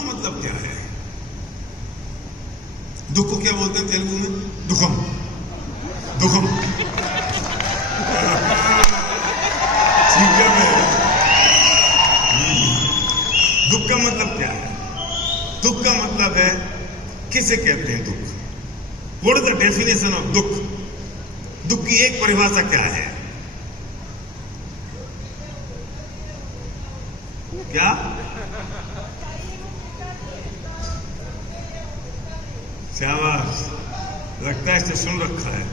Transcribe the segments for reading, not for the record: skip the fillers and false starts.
का मतलब क्या है? दुख को क्या बोलते हैं तेलुगु में? दुखम। दुखम ठीक है। दुख का मतलब क्या है? दुख का मतलब है, किसे कहते हैं दुख? What is the definition of दुख? दुख की एक परिभाषा क्या है? क्या? शाबाश, लगता है इसे सुन रखा है।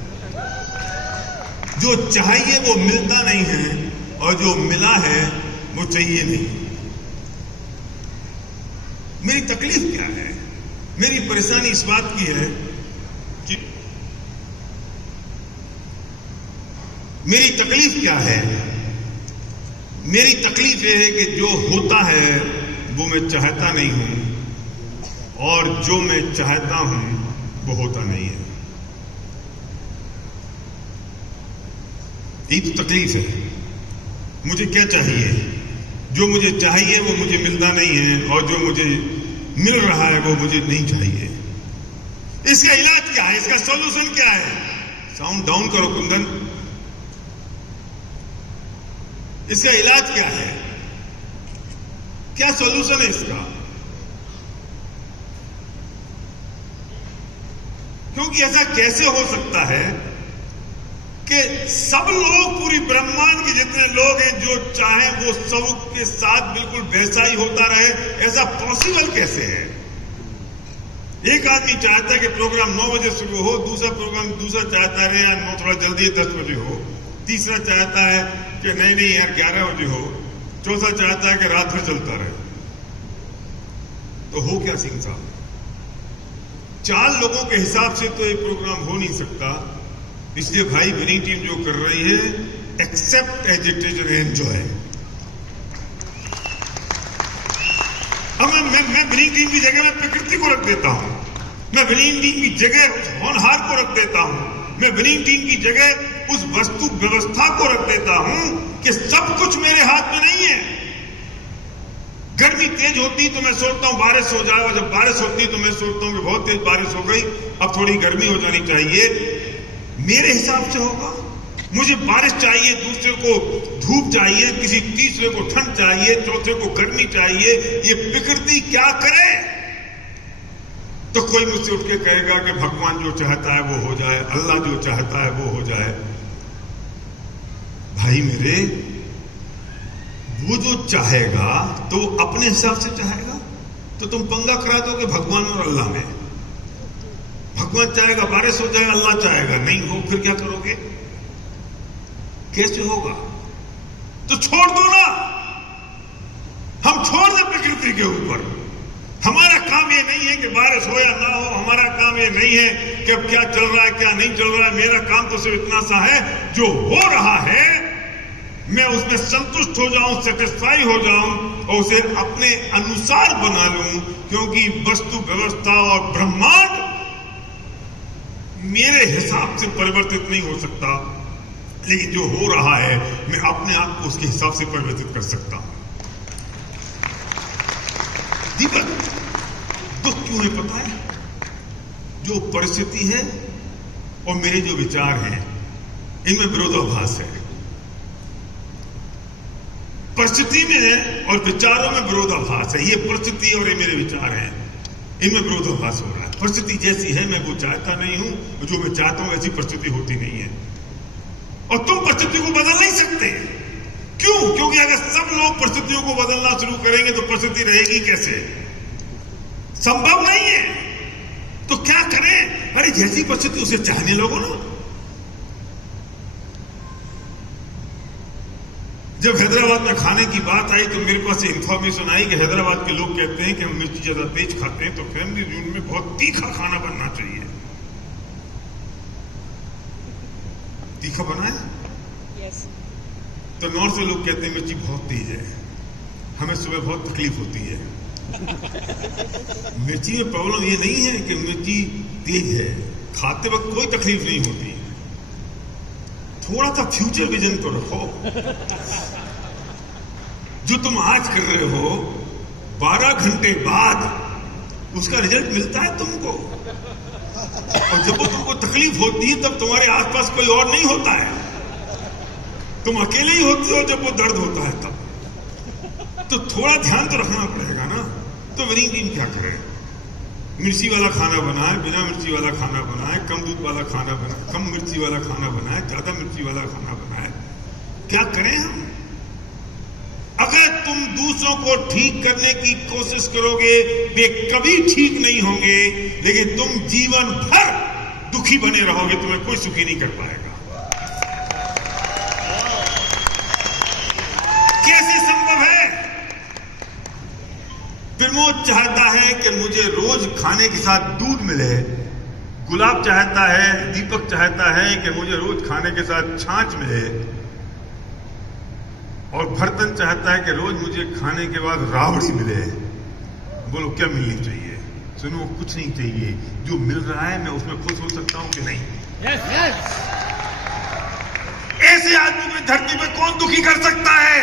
जो चाहिए वो मिलता नहीं है और जो मिला है वो चाहिए नहीं। मेरी तकलीफ क्या है? मेरी परेशानी इस बात की है कि मेरी तकलीफ क्या है? मेरी तकलीफ यह है कि जो होता है वो मैं चाहता नहीं हूं और जो मैं चाहता हूं वो होता नहीं है। यही तो तकलीफ है। मुझे क्या चाहिए? जो मुझे चाहिए वो मुझे मिलता नहीं है और जो मुझे मिल रहा है वो मुझे नहीं चाहिए। इसका इलाज क्या है? इसका सॉल्यूशन क्या है? साउंड डाउन करो कुंदन। इसका इलाज क्या है? क्या सॉल्यूशन है इसका? क्योंकि ऐसा कैसे हो सकता है कि सब लोग, पूरी ब्रह्मांड के जितने लोग हैं, जो चाहें वो सब के साथ बिल्कुल वैसा ही होता रहे? ऐसा पॉसिबल कैसे है? एक आदमी चाहता है कि प्रोग्राम 9 बजे शुरू हो, दूसरा चाहता है यार 9 थोड़ा जल्दी 10 बजे हो, तीसरा चाहता है कि नहीं यार 11 बजे हो, चौथा चाहता है कि रात भर चलता रहे। तो हो क्या सिंह साहब? 4 लोगों के हिसाब से तो ये प्रोग्राम हो नहीं सकता। इसलिए भाई विनिंग टीम जो कर रही है, accept as it is and enjoy. अब मैं विनिंग टीम की जगह में प्रकृति को रख देता हूं। मैं विनिंग टीम की जगह उस होनहार को रख देता हूं। मैं विनिंग टीम की जगह उस वस्तु व्यवस्था को रख देता हूं कि सब कुछ मेरे हाथ में नहीं है। गर्मी तेज होती तो मैं सोचता हूं बारिश हो जाए, और जब बारिश होती तो मैं सोचता हूं कि बहुत तेज बारिश हो गई, अब थोड़ी गर्मी हो जानी चाहिए। मेरे हिसाब से होगा। मुझे बारिश चाहिए, दूसरे को धूप चाहिए, किसी तीसरे को ठंड चाहिए, चौथे को गर्मी चाहिए। ये प्रकृति क्या करे? तो कोई मुझसे उठ के कहेगा कि भगवान जो चाहता है वो हो जाए, अल्लाह जो चाहता है वो हो जाए। भाई मेरे, वो जो चाहेगा तो अपने हिसाब से चाहेगा। तो तुम पंगा करा दोगे भगवान और अल्लाह में। भगवान चाहेगा बारिश हो जाए, अल्लाह चाहेगा नहीं हो, फिर क्या करोगे? कैसे होगा? तो छोड़ दो ना। हम छोड़ दें प्रकृति के ऊपर। हमारा काम ये नहीं है कि बारिश हो या ना हो। हमारा काम ये नहीं है कि अब क्या चल रहा है क्या नहीं चल रहा है। मेरा काम तो सिर्फ इतना सा है, जो हो रहा है मैं उसमें संतुष्ट हो जाऊं, सेटिस्फाई हो जाऊं और उसे अपने अनुसार बना लूं। क्योंकि वस्तु व्यवस्था और ब्रह्मांड मेरे हिसाब से परिवर्तित नहीं हो सकता, लेकिन जो हो रहा है मैं अपने आप को उसके हिसाब से परिवर्तित कर सकता हूं। दीपक, दुख क्यों है पता है? जो परिस्थिति है और मेरे जो विचार हैं, इनमें विरोधाभास है। परिस्थिति में और विचारों में विरोधाभास है। ये परिस्थिति और ये मेरे विचार हैं, इनमें विरोधाभास हो रहा है। परिस्थिति जैसी है मैं वो चाहता नहीं हूं, जो मैं चाहता हूं ऐसी परिस्थिति होती नहीं है। और तुम परिस्थिति को बदल नहीं सकते। क्यों? क्योंकि अगर सब लोग परिस्थितियों को बदलना शुरू करेंगे तो परिस्थिति रहेगी कैसे? संभव नहीं है। तो क्या करें? अरे जैसी परिस्थिति उसे चाहने लगो ना। जब हैदराबाद में खाने की बात आई तो मेरे पास इंफॉर्मेशन आई कि हैदराबाद के लोग कहते हैं कि हम मिर्ची ज्यादा तेज खाते हैं, तो फैमिली जोन में बहुत तीखा खाना बनना चाहिए। तीखा बना है? yes. तो नॉर्थ से लोग कहते हैं मिर्ची बहुत तेज है, हमें सुबह बहुत तकलीफ होती है। मिर्ची में प्रॉब्लम ये नहीं है कि मिर्ची तेज है, खाते वक्त कोई तकलीफ नहीं होती। थोड़ा सा फ्यूचर विजन तो रखो। जो तुम आज कर रहे हो 12 घंटे बाद उसका रिजल्ट मिलता है तुमको, और जब वो तुमको तकलीफ होती है तब तुम्हारे आसपास कोई और नहीं होता है, तुम अकेले ही होते हो जब वो दर्द होता है तब। तो थोड़ा ध्यान तो रखना पड़ेगा ना। तो विनिंग टीम क्या करे? मिर्ची वाला खाना बनाए, बिना मिर्ची वाला खाना बनाए, कम दूध वाला खाना बनाए, कम मिर्ची वाला खाना बनाए, ज्यादा मिर्ची वाला खाना बनाए, क्या करें हम? अगर तुम दूसरों को ठीक करने की कोशिश करोगे वे कभी ठीक नहीं होंगे, लेकिन तुम जीवन भर दुखी बने रहोगे, तुम्हें कोई सुखी नहीं कर पाएगा। कैसे संभव है? प्रमोद चाहता है कि मुझे रोज खाने के साथ दूध मिले, गुलाब चाहता है, दीपक चाहता है कि मुझे रोज खाने के साथ छाछ मिले, और भरतन चाहता है कि रोज मुझे खाने के बाद राबड़ी मिले। बोलो क्या मिलनी चाहिए? सुनो, कुछ नहीं चाहिए। जो मिल रहा है मैं उसमें खुश हो सकता हूं कि नहीं? Yes yes. ऐसे आदमी को धरती पे कौन दुखी कर सकता है?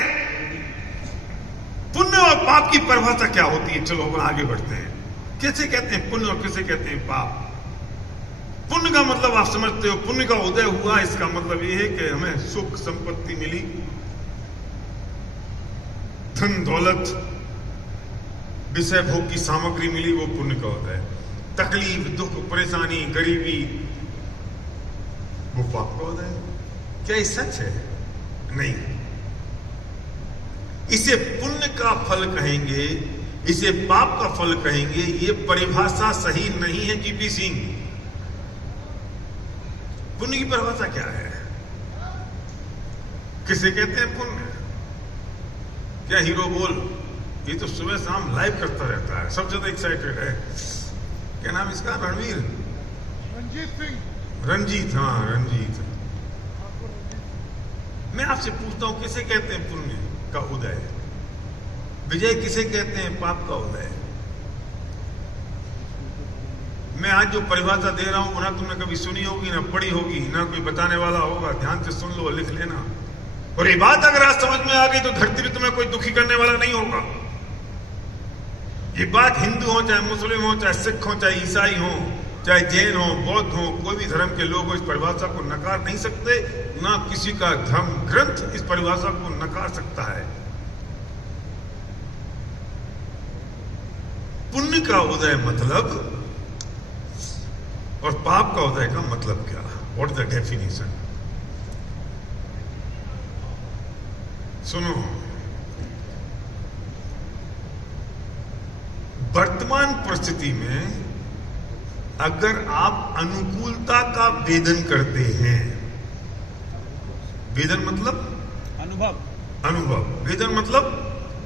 पुण्य और पाप की परिभाषा क्या होती है? चलो अपन आगे बढ़ते हैं। कैसे कहते हैं पुण्य और कैसे कहते हैं पाप? पुण्य का मतलब आप समझते हो, पुण्य का उदय हुआ, इसका मतलब यह है कि हमें सुख संपत्ति मिली, धन दौलत, विषय भोग की सामग्री मिली, वो पुण्य का उदय। तकलीफ, दुख, परेशानी, गरीबी, वो पाप का उदय। क्या ये सच है? नहीं। इसे पुण्य का फल कहेंगे, इसे पाप का फल कहेंगे, ये परिभाषा सही नहीं है जीपी सिंह। पुण्य की परिभाषा क्या है? किसे कहते हैं पुण्य? क्या हीरो बोल, ये तो सुबह शाम लाइव करता रहता है, सब ज्यादा एक्साइटेड है। क्या नाम इसका? रणवीर, रंजीत सिंह, रंजीत। हाँ, रंजीत। मैं आपसे पूछता हूं, किसे कहते हैं पुण्य का उदय? विजय, किसे कहते हैं पाप का उदय? मैं आज जो परिभाषा दे रहा हूं ना तुमने कभी सुनी होगी, ना पढ़ी होगी, ना कोई बताने वाला होगा। ध्यान से सुन लो, लिख लेना। और ये बात अगर आज समझ में आ गई तो धरती पे तुम्हें कोई दुखी करने वाला नहीं होगा। ये बात हिंदू हो, चाहे मुस्लिम हो, चाहे सिख हो, चाहे ईसाई हो, चाहे जैन हो, बौद्ध हो, कोई भी धर्म के लोग इस परिभाषा को नकार नहीं सकते, ना किसी का धर्म ग्रंथ इस परिभाषा को नकार सकता है। पुण्य का उदय मतलब और पाप का उदय का मतलब क्या? What is the definition? सुनो, वर्तमान परिस्थिति में अगर आप अनुकूलता का वेदन करते हैं, वेदन मतलब अनुभव, अनुभव, वेदन मतलब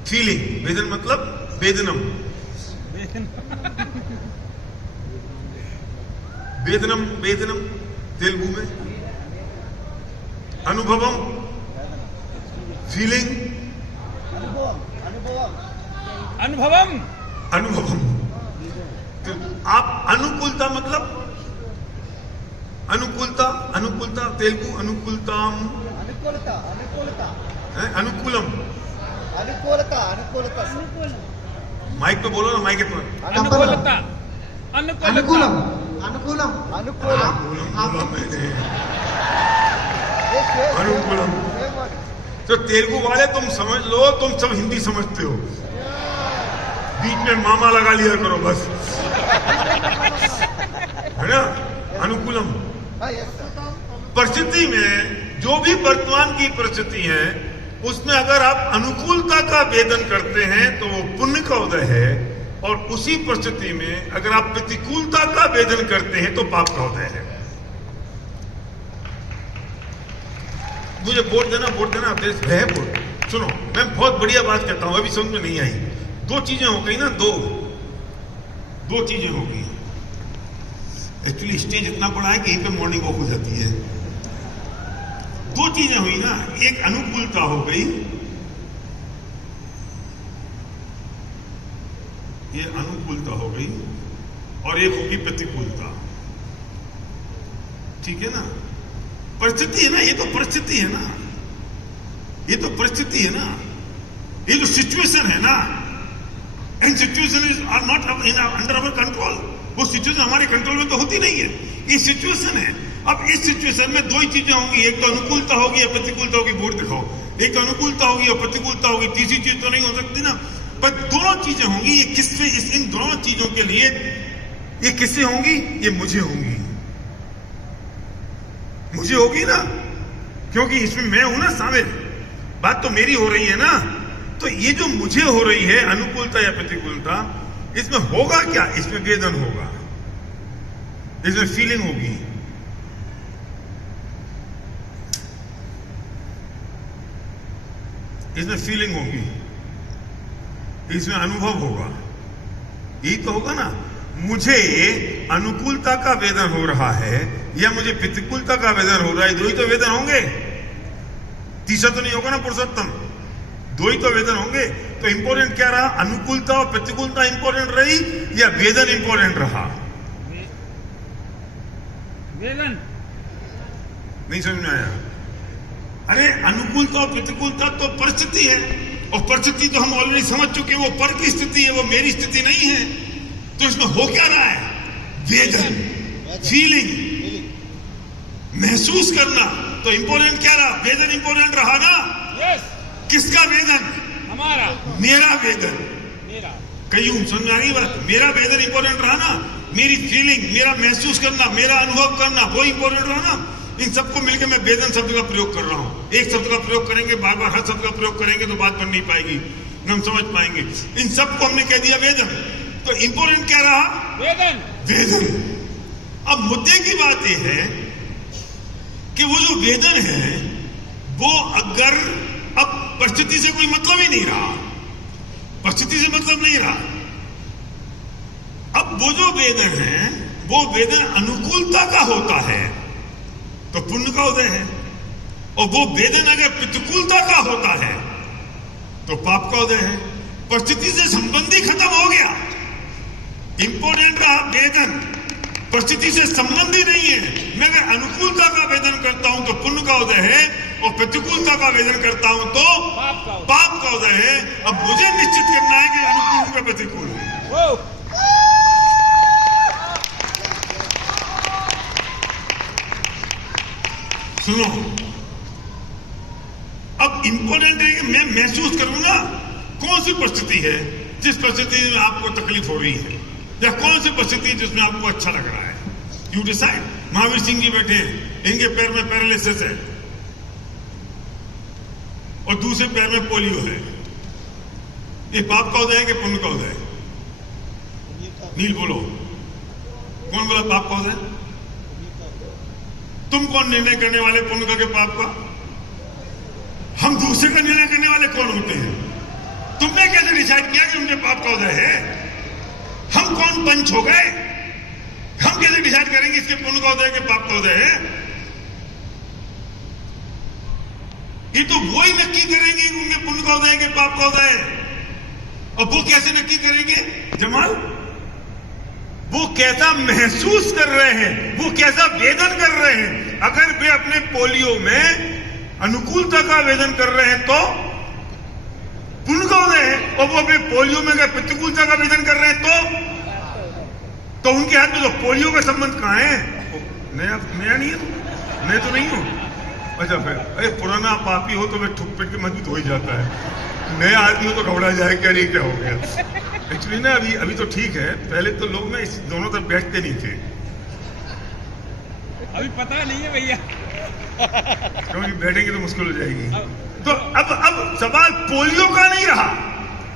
फीलिंग, वेदन मतलब वेदनम, वेदनम, वेदनम तेलुगु में, अनुभवम फीलिंग, अनुभवम, अनुभवम। तो आप अनुकूलता मतलब अनुकूलता, अनुकूलता तेलुगु अनुकूलताम, अनुकूलता, अनुकूलता, अनुकूलम, अनुकूलता, अनुकूलता, माइक पे बोलो ना, माइक पे। अनुकूलता, अनुकूलम, अनुकूलम, अनुकूलम, अनुकूलम। तो तेलुगु वाले तुम समझ लो, तुम सब हिंदी समझते हो, बीच में मामा लगा लिया करो बस, है ना? अनुकूलम। परिस्थिति में जो भी वर्तमान की परिस्थिति है उसमें अगर आप अनुकूलता का वेदन करते हैं तो वो पुण्य का उदय है, और उसी परिस्थिति में अगर आप प्रतिकूलता का वेदन करते हैं तो पाप का उदय है। मुझे वोट देना, वोट देना, देश है वोट। सुनो, मैं बहुत बढ़िया बात कहता हूं, अभी समझ में नहीं आई। दो चीजें हो गई ना, दो चीजें हो गई। एक्चुअली स्टेज इतना बड़ा है कि यहीं पे मॉर्निंग वॉक हो जाती है। दो चीजें हुई ना, एक अनुकूलता हो गई, ये अनुकूलता हो गई, और एक होगी प्रतिकूलता। ठीक है ना? परिस्थिति है ना, ये तो परिस्थिति है ना, ये तो परिस्थिति है ना, ये जो सिचुएशन है ना, and situation are not under our control. वो सिचुएशन हमारे कंट्रोल में तो होती नहीं है, ये सिचुएशन है। अब इस सिचुएशन में दो ही चीजें होंगी, एक तो अनुकूलता होगी या प्रतिकूलता होगी। बोर्ड दिखाओ, एक तो अनुकूलता होगी और प्रतिकूलता होगी, तीसरी चीज तो नहीं हो सकती ना। पर दोनों चीजें होंगी। ये किससे, इन दोनों चीजों के लिए ये किससे होंगी? ये मुझे होंगी, मुझे होगी ना, क्योंकि इसमें मैं हूं ना शामिल। बात तो मेरी हो रही है ना। तो ये जो मुझे हो रही है अनुकूलता या प्रतिकूलता, इसमें होगा क्या? इसमें वेदन होगा, इसमें फीलिंग होगी, इसमें फीलिंग होगी, इसमें अनुभव होगा। यही तो होगा ना। मुझे अनुकूलता का वेदन हो रहा है या मुझे प्रतिकूलता का वेदन हो रहा है, दो ही तो वेदन होंगे। तीसरा तो नहीं होगा ना पुरुषोत्तम, दो ही तो वेदन होंगे। तो इंपॉर्टेंट क्या रहा? अनुकूलता और प्रतिकूलता इंपॉर्टेंट रही या वेदन इंपॉर्टेंट रहा? वेदन। नहीं समझ में आया? अरे अनुकूलता और प्रतिकूलता तो परिस्थिति है, और परिस्थिति तो हम ऑलरेडी समझ चुके हैं, वो पर की स्थिति है, वो मेरी स्थिति नहीं है। तो इसमें हो क्या रहा है? वेदन, फीलिंग, महसूस करना। तो इंपॉर्टेंट क्या रहा? वेदन इंपॉर्टेंट रहा ना। यस। किसका वेदन? हमारा। मेरा वेदन। मेरा। कहीं समझ आ रही बात? मेरा वेदन इंपॉर्टेंट रहा ना। मेरी फीलिंग, मेरा महसूस करना, मेरा अनुभव करना, वो इंपॉर्टेंट रहा ना। इन सबको मिलकर मैं वेदन शब्द का प्रयोग कर रहा हूं। एक शब्द का प्रयोग करेंगे, बार बार हर शब्द का प्रयोग करेंगे तो बात बन नहीं पाएगी, न हम समझ पाएंगे। इन सबको हमने कह दिया वेदन। तो इंपॉर्टेंट क्या रहा? वेदन। वेदन। अब मुद्दे की बात यह है कि वो जो वेदन है वो अगर अब परिस्थिति से कोई मतलब ही नहीं रहा, परिस्थिति से मतलब नहीं रहा। अब वो जो वेदन है वो वेदन अनुकूलता का होता है तो पुण्य का उदय है, और वो वेदन अगर प्रतिकूलता का होता है तो पाप का उदय है। परिस्थिति से संबंधी खत्म हो गया। इंपॉर्टेंट रहा वेदन, परिस्थिति से संबंधी नहीं है। मैं अगर अनुकूलता का वेदन करता हूं तो पुण्य का उदय है, और प्रतिकूलता का वेदन करता हूं तो पाप का उदय है। अब मुझे निश्चित करना है कि अनुकूल का प्रतिकूल है। सुनो, अब इंपॉर्टेंट है कि मैं महसूस करूंगा कौन सी परिस्थिति है जिस परिस्थिति में आपको तकलीफ हो रही है, या कौन सी परिस्थिति है जिसमें आपको अच्छा लग रहा है। You decide. महावीर सिंह जी बैठे हैं, इनके पैर में पैरालिसिस है और दूसरे पैर में पोलियो है। ये पाप का उदय है कि पुण्य का उदय है? नील बोलो, कौन बोला पाप का उदय? तुम कौन निर्णय करने वाले पुण्य का के पाप का? हम दूसरे का निर्णय करने वाले कौन होते हैं? तुमने कैसे डिसाइड किया कि उनके पाप का उदय है? हम कौन पंच हो गए? हम कैसे डिसाइड करेंगे इसके पुण्य का उदय के पाप का उदय है? ये तो वो ही नक्की करेंगे कि उनके पुण्य का उदय के पाप का उदय है। और वो कैसे नक्की करेंगे जमाल? वो कैसा महसूस कर रहे हैं, वो कैसा वेदन कर रहे हैं। अगर वे अपने पोलियो में अनुकूलता का वेदन कर रहे हैं तो पुण्य का उदय है, और वो अपने पोलियो में अगर प्रतिकूलता का वेदन कर रहे हैं तो उनके हाथ में तो पोलियो का संबंध कहां है? नया नहीं है, मैं तो नहीं हूं। अच्छा फिर अरे पुराना पापी हो तो मैं ठुक पिट के मजबूत हो ही जाता है, नया आदमी हो तो घबरा जाए क्या नहीं क्या हो गया। एक्चुअली ना अभी तो ठीक है, पहले तो लोग ना इस दोनों तरफ बैठते नहीं थे। अभी पता नहीं है भैया, क्योंकि बैठेंगे तो मुश्किल हो जाएगी। तो अब सवाल पोलियो का नहीं रहा,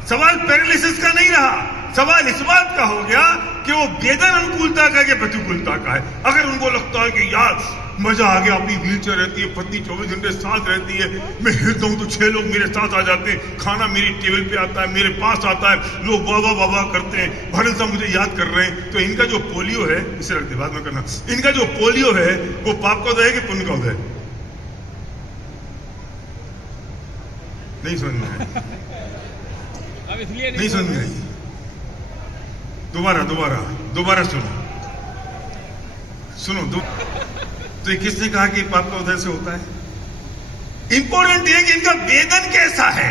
सवाल पैरालिसिस का नहीं रहा, सवाल इस बात का हो गया कि वो वेदन अनुकूलता का या प्रतिकूलता का है। अगर उनको लगता है कि यार मजा आ गया, अपनी व्हील चेयर रहती है, पत्नी 24 घंटे साथ रहती है, मैं हिलता हूं तो 6 लोग मेरे साथ आ जाते हैं, खाना मेरी टेबल पे आता है, मेरे पास आता है, लोग वाह वाह वाह करते हैं, भरन साहब मुझे याद कर रहे हैं। तो इनका जो पोलियो है, इसे रखते बाद में करना, इनका जो पोलियो है वो पाप का उदय है कि पुण्य का उदय? नहीं समझ में आया? नहीं समझ में आई? दोबारा सुनो तो ये किसने कहा कि पाप का उदय से होता है? इंपॉर्टेंट है कि इनका वेदन कैसा है।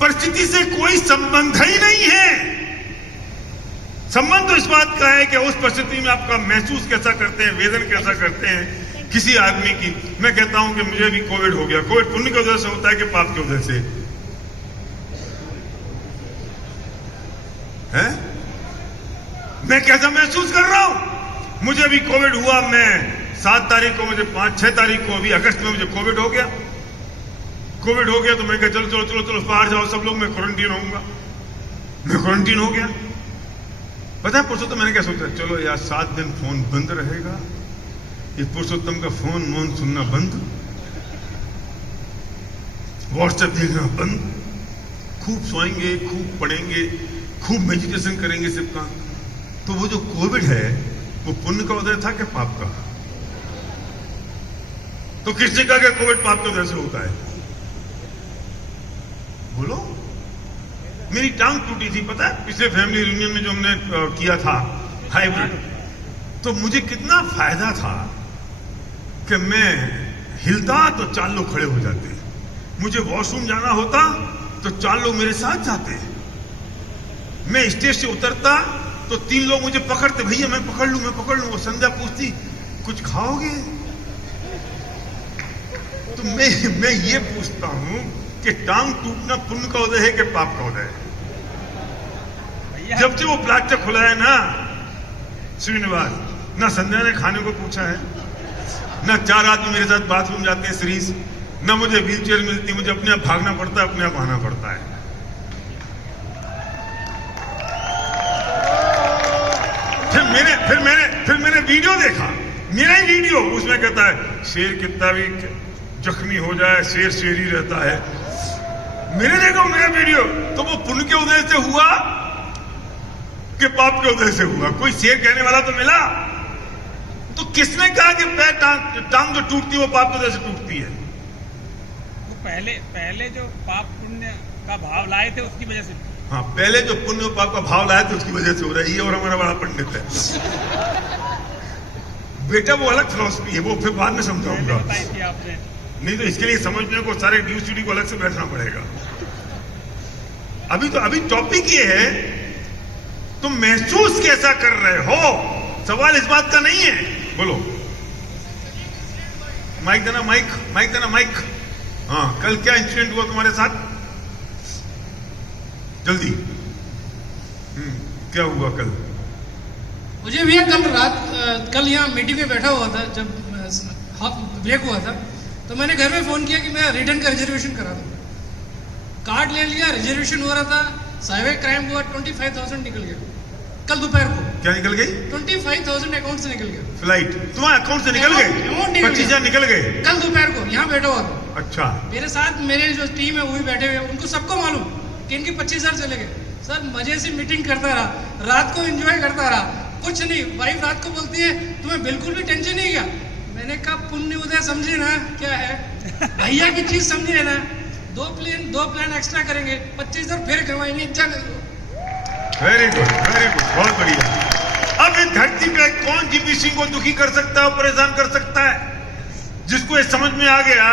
परिस्थिति से कोई संबंध ही नहीं है। संबंध तो इस बात का है कि उस परिस्थिति में आपका महसूस कैसा करते हैं, वेदन कैसा करते हैं किसी आदमी की। मैं कहता हूं कि मुझे भी कोविड हो गया। कोविड पुण्य की वजह से होता है कि पाप की वजह से है? मैं कैसा महसूस कर रहा हूं? मुझे भी कोविड हुआ। मैं 7 तारीख को, मुझे 5-6 तारीख को, अभी अगस्त में मुझे कोविड हो गया। कोविड हो गया तो मैं कहा चलो चलो चलो चलो बाहर जाओ सब लोग, मैं क्वारंटीन होऊंगा। मैं क्वारंटीन हो गया। पता है पुरुषोत्तम मैंने क्या सोचा, चलो यार 7 दिन फोन बंद रहेगा, ये पुरुषोत्तम का फोन मोन सुनना बंद, व्हाट्सएप देखना बंद, खूब सोएंगे, खूब पढ़ेंगे, खूब मेडिटेशन करेंगे सबका। तो वो जो कोविड है वो पुण्य का उदय था कि पाप का? तो किसने कहा कि कोविड पाप की वजह से होता है? बोलो। मेरी टांग टूटी थी, पता है, पिछले फैमिली रियूनियन में जो हमने किया था हाइब्रिड, तो मुझे कितना फायदा था कि मैं हिलता तो 4 लोग खड़े हो जाते, मुझे वॉशरूम जाना होता तो 4 लोग मेरे साथ जाते, मैं स्टेज से उतरता तो 3 लोग मुझे पकड़ते, भैया मैं पकड़ लूं मैं पकड़ लूं। वो संध्या पूछती कुछ खाओगे? तो मैं ये पूछता हूं कि टांग टूटना पुण्य का उदय है कि पाप का उदय है? जब से वो प्लास्टर खुला है ना श्रीनिवास, ना संध्या ने खाने को पूछा है, ना 4 आदमी मेरे साथ बाथरूम जाते हैं सीरीज, ना मुझे व्हील चेयर मिलती, मुझे अपने आप भागना पड़ता है, अपने आप आना पड़ता है। फिर मैंने वीडियो देखा, मेरा ही वीडियो, उसमें कहता है शेर कितना भी जख्मी हो जाए शेर शेर ही रहता है। मैंने देखा मेरा वीडियो, तो वो पुण्य के उदय से हुआ कि पाप के उदय से हुआ? कोई शेर कहने वाला तो मिला? तो किसने कहा कि पैर टांग जो टूटती है वो पाप के उदय से टूटती है? वो पहले जो पाप पुण्य का भाव लाए थे उसकी वजह से। हाँ, पहले जो पुण्य और पाप का भाव लाए थे उसकी वजह से हो रहा है। ये और हमारा बड़ा पंडित है बेटा, वो अलग फिलॉसफी है, वो फिर बाद में समझाऊंगा। बताई थी आपने। नहीं तो इसके लिए समझने को सारे ड्यू स्टूडियो को अलग से बैठना पड़ेगा। अभी टॉपिक ये है तुम महसूस कैसा कर रहे हो, सवाल इस बात का नहीं है। बोलो, माइक देना, माइक देना, माइक। हाँ, कल क्या इंसिडेंट हुआ तुम्हारे साथ? जल्दी। क्या हुआ कल? मुझे भैया कल यहाँ मीटिंग में बैठा हुआ था, जब ब्रेक हुआ था, तो मैंने घर में फोन किया कि मैं रिटर्न का रिजर्वेशन करा दूं। कार्ड ले लिया, रिजर्वेशन हो रहा था, साइबर क्राइम हुआ, 25,000 निकल गया कल दोपहर को। क्या निकल गई? 25,000 अकाउंट से निकल गया। फ्लाइट तुम्हारे अकाउंट से निकल गए? 25,000 निकल गए कल दोपहर को, यहाँ बैठा हुआ था। अच्छा। मेरे साथ मेरे जो टीम है वो भी बैठे हुए, उनको सबको मालूम कि इनके 25,000 चले गए। सर मजे से मीटिंग करता रहा, रात को एंजॉय करता रहा, कुछ नहीं। वाइफ रात को बोलती है तुम्हें बिल्कुल भी टेंशन नहीं क्या? मैंने कहा पुण्य उदय समझे ना क्या है, भैया की चीज समझे ना। 2 प्लान एक्स्ट्रा करेंगे, 25,000 फिर कमाएंगे। वेरी गुड, बहुत बढ़िया। अब इस धरती पे कौन जीपी सिंह को दुखी कर सकता है, परेशान कर सकता है? जिसको ये समझ में आ गया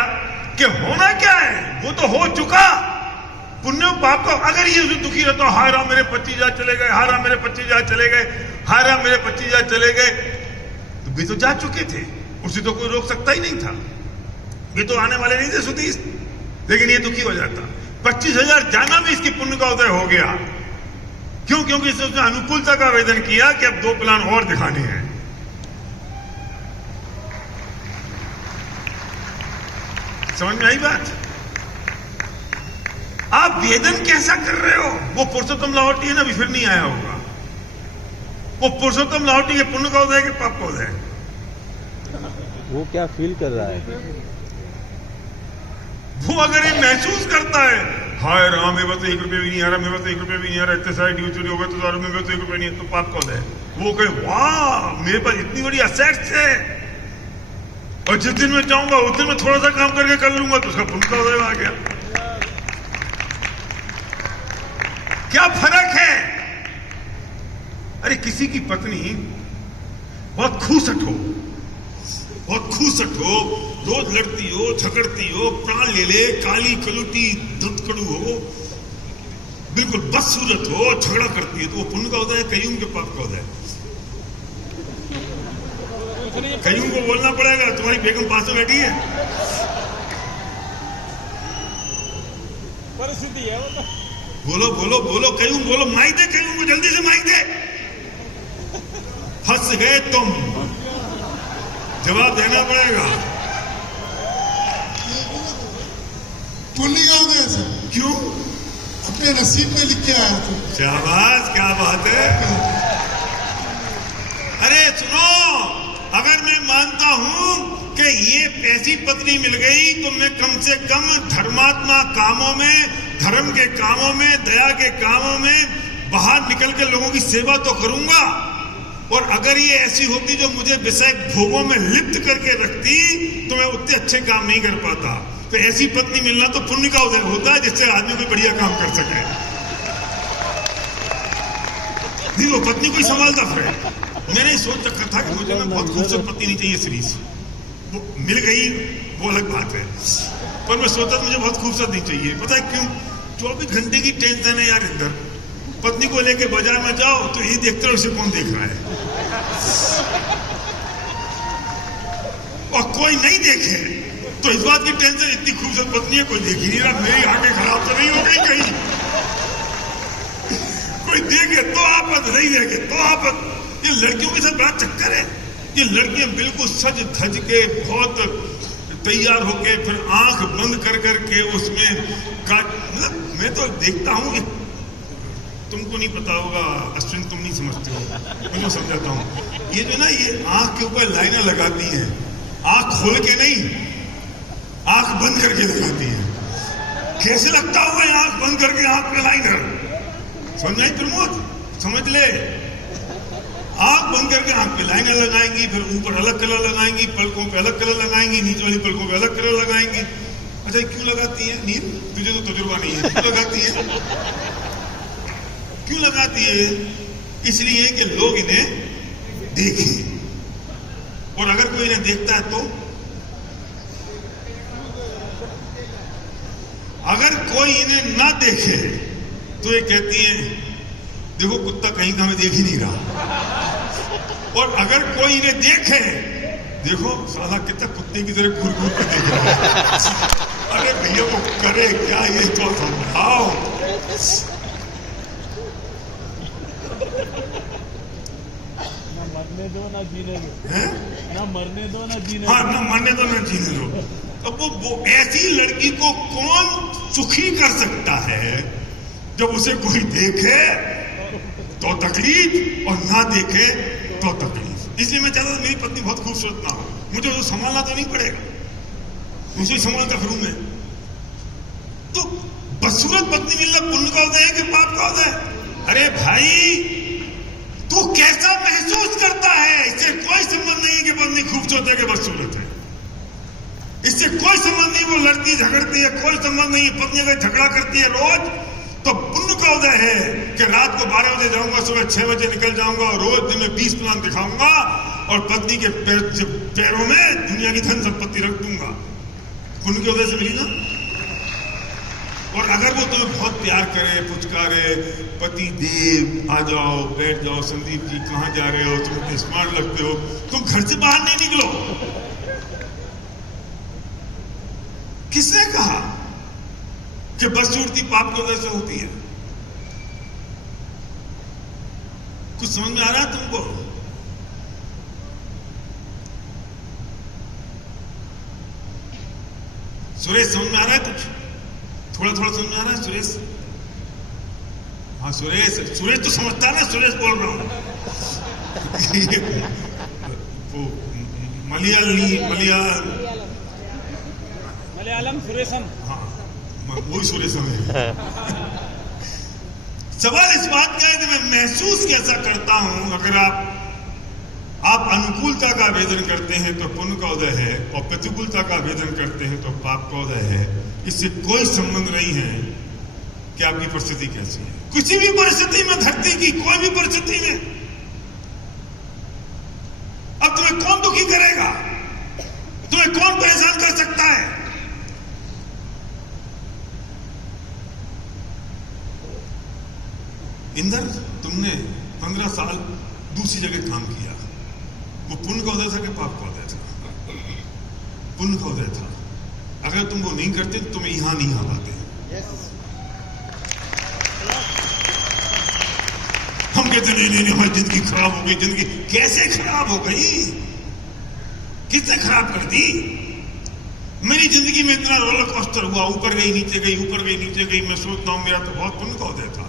कि होना क्या है वो तो हो चुका। पुण्य पाप का अगर ये दुखी रहता, हाय राम मेरे 25,000 चले गए, हाय राम मेरे 25,000 चले गए, हाय राम मेरे 25,000 चले गए, तो वे तो जा चुके थे, उसे तो कोई रोक सकता ही नहीं था, ये तो आने वाले नहीं थे सुधीश। लेकिन ये दुखी हो जाता। 25,000 जाना भी इसकी पुण्य का उदय हो गया। क्यों? क्योंकि उसने अनुकूलता का आवेदन किया कि अब 2 प्लान और दिखाने हैं। समझ में आई बात? आप वेदन कैसा कर रहे हो? वो पुरुषोत्तम लाहौटी है ना, अभी फिर नहीं आया होगा। वो पुरुषोत्तम लाहौटी के पुण्य का उदय कि पाप का उदय? वो क्या फील कर रहा है? वो अगर ये महसूस करता है हाय राम मेरे पास तो 1 रुपया भी नहीं आ रहा, मेरे पास तो 1 रुपया भी नहीं आ रहा, इतने सारे ड्यू चोरी हो गए तो दारू में मेरे पास तो 1 रुपया नहीं है, तो पाप का उदय? वो कहे वाह मेरे पास इतनी बड़ी असेट्स है और जिस दिन मैं चाहूंगा उस दिन मैं थोड़ा सा काम करके कर लूंगा, तो उसका पुण्य का उदय आ गया। क्या फर्क है? अरे किसी की पत्नी बहुत खूसट हो, रोज लड़ती हो, झगड़ती हो, प्राण ले ले, काली कलुटी धुतकड़ू हो, बिल्कुल बदसूरत हो, झगड़ा करती है, तो वो पुण्य का उदय है, कईयों के पाप का उदय है। कईयों को बोलना पड़ेगा तुम्हारी बेगम पास में बैठी है, परिस्थिति है वो तो। बोलो बोलो बोलो, कईयों बोलो, माइक दे कईयों को, जल्दी से माइक दे। फंस गए तुम, जवाब देना पड़ेगा। पुण्य का उदय है सर, क्यों? अपने नसीब में लिख के आया था। शाबाश, क्या बात है। अरे सुनो, अगर मैं मानता हूं कि ये ऐसी पत्नी मिल गई तो मैं कम से कम धर्मात्मा कामों में, धर्म के कामों में, दया के कामों में बाहर निकल के लोगों की सेवा तो करूंगा। और अगर ये ऐसी होती जो मुझे विषय भोगों में लिप्त करके रखती तो मैं उतने अच्छे काम नहीं कर पाता। तो ऐसी पत्नी मिलना तो पुण्य का उदय होता है, जिससे आदमी कोई बढ़िया काम कर सके। नहीं, वो पत्नी कोई संभालता फिर। मैंने सोच रखा था कि मुझे ना बहुत खूबसूरत पत्नी नहीं चाहिए सीरीज, वो मिल गई वो अलग बात है, पर मैं सोचा था मुझे बहुत खूबसूरत नहीं चाहिए। पता है क्यों? 24 घंटे की टेंशन है यार अंदर। पत्नी को लेके बाजार में जाओ तो ये देखते रहो इसे कौन देख रहा है, और कोई नहीं देखे तो इस बात की टेंशन, इतनी खूबसूरत पत्नी है कोई देख ही नहीं रहा, मेरी आंखें खराब तो नहीं हो गई कहीं, कोई देखे तो आपत, नहीं देखे तो आपत। ये लड़कियों के साथ बड़ा चक्कर है। ये लड़कियां बिल्कुल सज धज के बहुत तैयार होके फिर आंख बंद कर करके उसमें मतलब मैं तो देखता हूं कि तुमको नहीं पता होगा अश्विन, तुम नहीं समझते हो, मैं समझाता हूं। ये जो ना ये आंख के ऊपर लाइनर लगाती है, आंख खोल के नहीं, आंख बंद करके लगाती है। कैसे लगता होगा आंख बंद करके आंख पे लाइनर? समझ आई प्रमोद? समझ ले, आंख बंद करके आंख पे लाइनर लगाएंगी, फिर ऊपर अलग कलर लगाएंगी, पलकों पे अलग कलर लगाएंगी, नीचे वाली पलकों पे अलग कलर लगाएंगी। अच्छा क्यों लगाती है नील? तुझे तो तजुर्बा नहीं है, क्यों लगाती है? क्यों लगाती है? इसलिए कि लोग इन्हें देखें, और अगर कोई इन्हें देखता है तो, अगर कोई इन्हें ना देखे तो ये कहती है देखो कुत्ता कहीं का हमें देख ही नहीं रहा। और अगर कोई इन्हें देखे, देखो साला कितना कुत्ते की तरह घूर घूर के देख रहा है। अरे भैया वो करे क्या, ये तो समझाओ। ना मरने दो ना जीने दो, ना मरने दो ना जीने दो। हाँ, ना मरने दो ना जीने दो। अब वो ऐसी लड़की को कौन सुखी कर सकता है जब उसे कोई देखे तो तकलीफ और ना देखे तो तकलीफ। इसलिए मैं चाहता था मेरी पत्नी बहुत खूबसूरत ना हो, मुझे उसे संभालना तो नहीं पड़ेगा, उसे संभालता फिरूं मैं। तो बदसूरत पत्नी मिलना पुण्य का उदय है कि पाप का उदय है? अरे भाई तू कैसा महसूस करता है, इससे कोई संबंध नहीं है कि पत्नी खूबसूरत है कि बदसूरत है, इससे कोई संबंध नहीं। वो लड़ती झगड़ती है, कोई संबंध नहीं है। पत्नी अगर झगड़ा करती है रोज तो पुण्य का उदय है कि रात को 12 बजे जाऊंगा, सुबह 6 बजे निकल जाऊंगा और रोज दिन में 20 प्लान दिखाऊंगा और पत्नी के पैरों में दुनिया की धन संपत्ति रख दूंगा। पुण्य के उदय से मिली ना। और अगर वो तुम्हें बहुत प्यार करे, पुचकारे, पति देव आ जाओ, बैठ जाओ, संदीप जी कहाँ जा रहे हो, तुम इतने स्मार्ट लगते हो, तुम घर से बाहर नहीं निकलो। किसने कहा कि बदसूरती पाप की वजह से होती है? कुछ समझ में आ रहा है तुमको? सुरेश समझ में आ रहा है कुछ? थोड़ा थोड़ा समझ में आ रहा है सुरेश? हाँ सुरेश, सुरेश तो समझता ना, सुरेश बोल रहा हूं। वो मलयालम सुरेशम, हाँ वही सुरेशम है। सवाल इस बात का है कि मैं महसूस कैसा करता हूं। अगर आप अनुकूलता का आवेदन करते हैं तो पुण्य का उदय है, और प्रतिकूलता का आवेदन करते हैं तो पाप का उदय है। इससे कोई संबंध नहीं है कि आपकी परिस्थिति कैसी है। किसी भी परिस्थिति में, धरती की कोई भी परिस्थिति में, अब तुम्हें कौन दुखी करेगा, तुम्हें कौन परेशान कर सकता है? इंदर, तुमने 15 साल दूसरी जगह काम किया, वो पुण्य का उदय था कि पाप का उदय था? पुण्य का उदय था। अगर तुम वो नहीं करते तो तुम्हें यहां नहीं आ पाते। हम कहते नहीं, हमारी जिंदगी खराब हो गई। जिंदगी कैसे खराब हो गई? किसने खराब कर दी? मेरी जिंदगी में इतना रोलर कोस्टर हुआ, ऊपर गई नीचे गई, ऊपर गई नीचे गई। मैं सोचता हूं मेरा तो बहुत पुण्य का उदय था।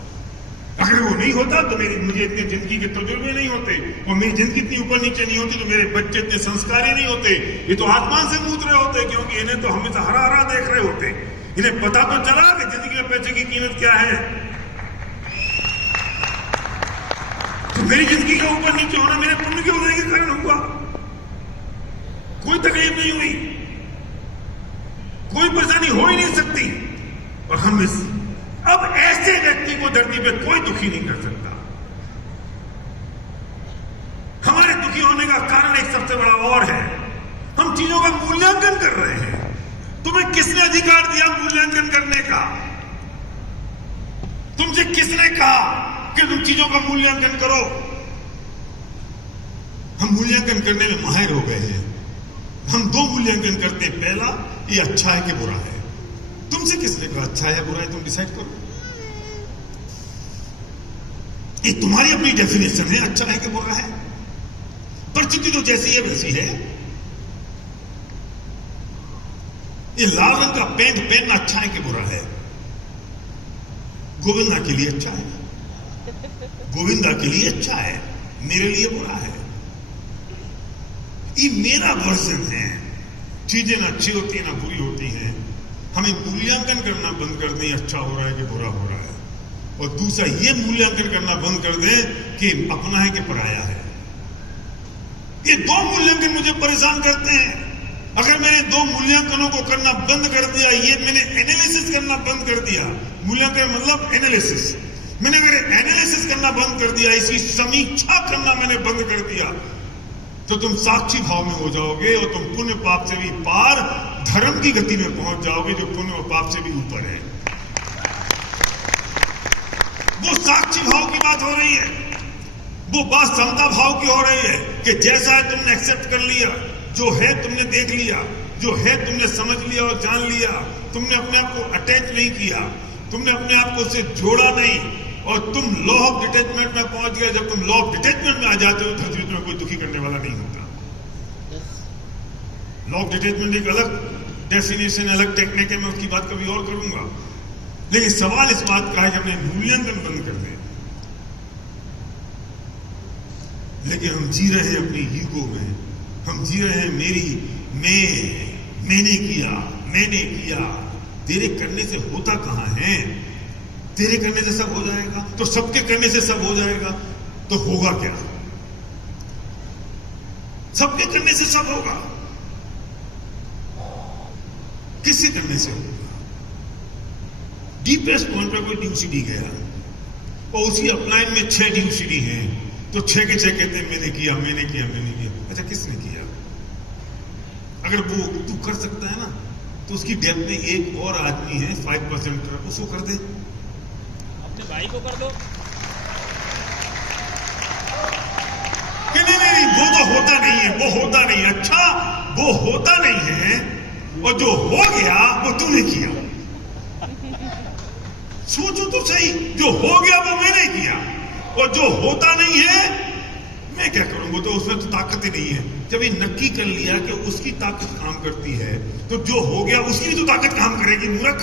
अगर वो नहीं होता तो मुझे इतने जिंदगी के तजुर्बे नहीं होते, और मेरी जिंदगी इतनी ऊपर नीचे नहीं होती, तो मेरे बच्चे इतने संस्कारी नहीं होते। ये तो आसमान से मूत रहे होते, क्योंकि इन्हें तो हमेशा हरा हरा देख रहे होते। इन्हें पता तो चला कि जिंदगी में पैसे की कीमत क्या है। तो मेरी जिंदगी का ऊपर नीचे होना मेरे पुण्य के उदय के कारण हुआ। कोई तकलीफ नहीं हुई, कोई परेशानी हो ही नहीं सकती। और हम अब ऐसे व्यक्ति को धरती पे कोई दुखी नहीं कर सकता। हमारे दुखी होने का कारण एक सबसे बड़ा और है, हम चीजों का मूल्यांकन कर रहे हैं। तुम्हें किसने अधिकार दिया मूल्यांकन करने का? तुमसे किसने कहा कि तुम चीजों का मूल्यांकन करो? हम मूल्यांकन करने में माहिर हो गए हैं। हम दो मूल्यांकन करते हैं। पहला, ये अच्छा है कि बुरा है। तुमसे किसने कहा अच्छा है बुरा है? तुम डिसाइड करो। ये तुम्हारी अपनी डेफिनेशन है, अच्छा है कि बुरा है। परिस्थिति तो जैसी है वैसी है। ये लाल रंग का पैंट पहनना अच्छा है कि बुरा है? गोविंदा के लिए अच्छा है, गोविंदा के लिए अच्छा है, मेरे लिए बुरा है। ये मेरा वर्जन है। चीजें ना अच्छी होती है ना बुरी होती हैं। हमें मूल्यांकन करना बंद कर दें अच्छा हो रहा है कि बुरा हो रहा है, और दूसरा ये मूल्यांकन करना बंद कर दें कि अपना है कि पराया है। ये दो मूल्यांकन मुझे परेशान करते हैं। अगर मैंने दो मूल्यांकनों को करना बंद कर दिया, ये मैंने एनालिसिस करना बंद कर दिया। मूल्यांकन मतलब एनालिसिस। मैंने अगर एनालिसिस करना बंद कर दिया, इसकी समीक्षा करना मैंने बंद कर दिया, तो तुम साक्षी भाव में हो जाओगे और तुम पुण्य पाप से भी पार धर्म की गति में पहुंच जाओगे, जो पुण्य और पाप से भी ऊपर है। वो साक्षी भाव की बात हो रही है, वो बात समता भाव की हो रही है कि जैसा है तुमने एक्सेप्ट कर लिया, जो है तुमने देख लिया, जो है तुमने समझ लिया और जान लिया। तुमने अपने आप को अटैच नहीं किया, तुमने अपने आप को उससे जोड़ा नहीं, और तुम लॉ ऑफ डिटैचमेंट में पहुंच गए। जब तुम लॉ ऑफ डिटैचमेंट में आ जाते हो तो जीवन में कोई दुखी करने वाला नहीं होता। लॉ ऑफ डिटैचमेंट एक अलग डेफिनेशन, अलग टेक्निक है, मैं उसकी बात कभी और करूंगा। लेकिन सवाल इस बात का है कि हमने मूल्यांकन बंद कर दे। लेकिन हम जी रहे हैं अपनी ईगो में, हम जी रहे हैं मैंने किया। तेरे करने से होता कहां है? तेरे करने से सब हो जाएगा तो सबके करने से सब हो जाएगा, तो होगा क्या? सबके करने से सब होगा, किसी करने से होगा? डीपेस्ट पॉइंट पर कोई ड्यूसीडी गया और उसी अपलाइन में 6 ड्यूसीडी हैं, तो 6 के 6 कहते हैं मैंने किया। अच्छा, किसने किया? अगर वो तू कर सकता है ना, तो उसकी डेथ में एक और आदमी है 5%, उसको कर दे, अपने भाई को कर दो। नहीं, वो तो होता नहीं है, वो होता नहीं। अच्छा, वो होता नहीं है, और जो हो गया वो तूने किया। सोचो तो सही, जो हो गया वो मैंने किया, और जो होता नहीं है मैं क्या करूंगा? तो उसमें तो ताकत ही नहीं है। जब ये नक्की कर लिया कि उसकी ताकत काम करती है, तो जो हो गया उसकी भी तो ताकत काम करेगी। मूर्ख,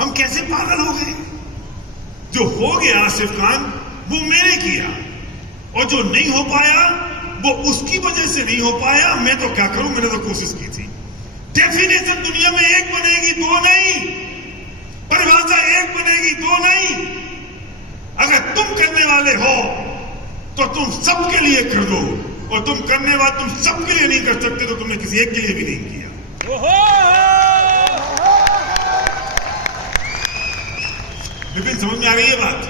हम कैसे पागल हो गए? जो हो गया आसिफ खान वो मैंने किया, और जो नहीं हो पाया वो उसकी वजह से नहीं हो पाया। मैं तो क्या करूं, मैंने तो कोशिश की थी। डेफिनेशन दुनिया में एक बनेगी, दो नहीं। परिभाषा एक बनेगी, दो नहीं। अगर तुम करने वाले हो तो तुम सबके लिए कर दो, और तुम करने वाले तुम सबके लिए नहीं कर सकते तो तुमने किसी एक के लिए भी नहीं किया। विपिन, समझ में आ गई ये बात?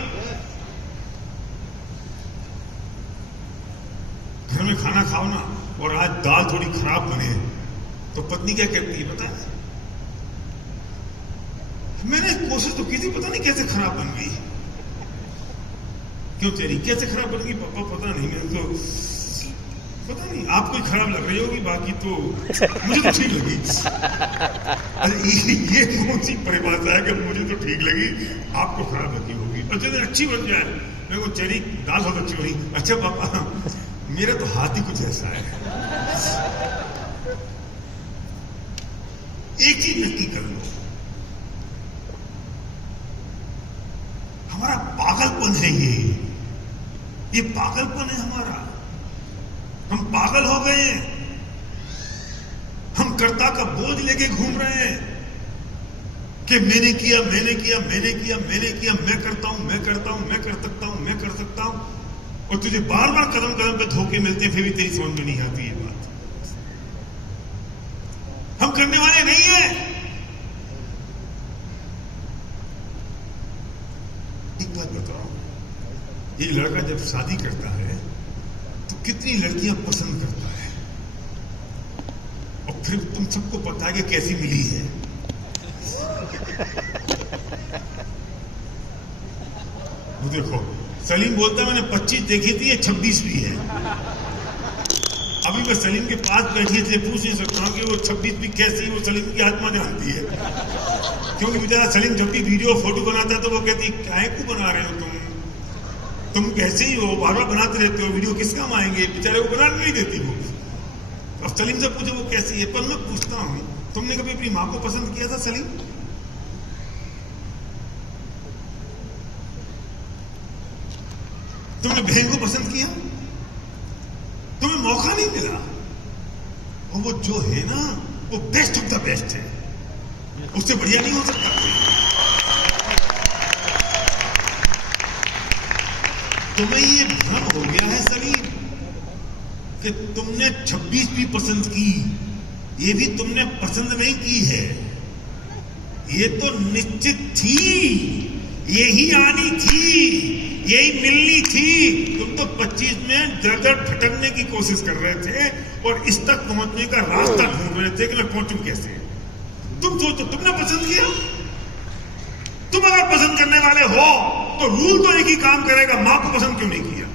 घर में खाना खाओ ना, और आज दाल थोड़ी खराब बने तो पत्नी क्या कहती है पता है? मैंने कोशिश तो की थी, पता नहीं कैसे खराब बन गई। क्यों तेरी कैसे खराब बन गई पापा? पता नहीं, मैं तो पता नहीं, आपको ही खराब लग रही होगी, बाकी तो मुझे तो ठीक लगी। अरे ये कौन सी परिभाषा है कि मुझे तो ठीक लगी, आपको खराब लगी होगी? और चलिए अच्छी बन जाए, मेरे को चेरी दाल बहुत अच्छी बनी। अच्छा पापा, मेरा तो हाथ ही कुछ ऐसा है। एक चीज नक्की कर लो, हमारा पागलपन है ये पागलपन है हमारा। हम पागल हो गए हैं, हम कर्ता का बोझ लेके घूम रहे हैं कि मैंने किया, मैंने किया, मैंने किया, मैंने किया, मैं करता हूं, मैं करता हूं, मैं कर सकता हूं, मैं कर सकता हूं। और तुझे बार बार कदम कदम पे धोखे मिलते हैं, फिर भी तेरी समझ में नहीं आती ये बात। हम करने वाले नहीं हैं। एक बात बताओ, ये लड़का जब शादी करता है तो कितनी लड़कियां पसंद करता है, और फिर तुम सबको पता है कि कैसी मिली है। वो देखो, सलीम बोलता मैंने 25 देखी थी, ये 26 भी है। अभी मैं सलीम के पास बैठी थे, पूछ नहीं सकता हूं कि वो 26 भी कैसी, वो सलीम की आत्मा जानती है। क्योंकि बेचारा सलीम जब भी वीडियो फोटो बनाता है तो वो कहती काहे को बना रहे हो तुम कैसे ही हो, बार बार बनाते रहते हो, वीडियो किस काम आएंगे? बेचारे को बनाने नहीं देती वो। अब सलीम से पूछे वो कैसी है, पर मैं पूछता हूं, तुमने कभी अपनी मां को पसंद किया था सलीम? तुमने बहन को पसंद किया? तुम्हें मौका नहीं मिला। और वो जो है ना, वो बेस्ट ऑफ द बेस्ट है, उससे बढ़िया नहीं हो सकता। तुम्हें ये भ्रम हो गया है सलीम कि तुमने 26 भी पसंद की, ये भी तुमने पसंद नहीं की है, ये तो निश्चित थी, यही आनी थी, यही मिलनी थी। तुम तो 25 में दर भटकने की कोशिश कर रहे थे और इस तक पहुंचने का रास्ता ढूंढ रहे थे कि मैं पहुंचूं कैसे। तुम सोचो, तुमने पसंद किया? तुम अगर पसंद करने वाले हो तो रूल तो एक ही काम करेगा, मां को पसंद क्यों नहीं किया,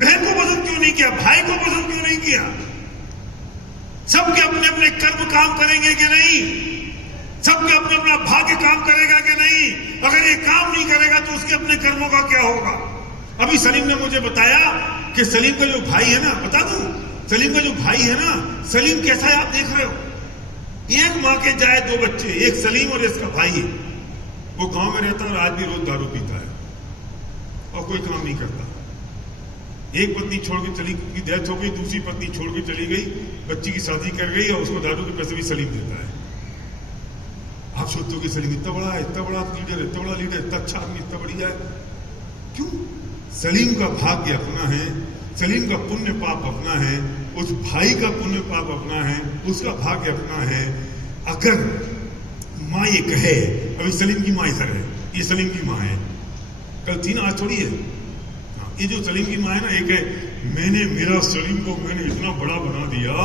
बहन को पसंद क्यों नहीं किया, भाई को पसंद क्यों नहीं किया? सबके अपने अपने कर्म काम करेंगे कि नहीं? सबके अपना अपना भाग्य काम करेगा कि नहीं? अगर ये काम नहीं करेगा तो उसके अपने कर्मों का क्या होगा? अभी सलीम ने मुझे बताया कि सलीम का जो भाई है ना, बता दूं, सलीम का जो भाई है ना, सलीम कैसा है आप देख रहे हो। एक मां के जाए 2 बच्चे, एक सलीम और इसका भाई। वो गांव में रहता है और आज भी रोज दारू पीता है और कोई काम नहीं करता। एक पत्नी छोड़ के चली की डेथ हो गई, दूसरी पत्नी छोड़ के चली गई, बच्ची की शादी कर गई और उसको दारू के पैसे भी सलीम देता है। आप सोचते हो कि सलीम इतना बड़ा लीडर, इतना बड़ा लीडर, इतना अच्छा आदमी, इतना बढ़िया है। क्यों? सलीम का भाग्य अपना है, सलीम का पुण्य पाप अपना है, उस भाई का पुण्य पाप अपना है, उसका भाग्य अपना है। अगर माँ ये कहे, अभी सलीम की माँ इधर है, ये सलीम की माँ है, कल थी ना, आज थोड़ी है। ये जो सलीम की माँ है ना, एक है मेरा सलीम को मैंने इतना बड़ा बना दिया,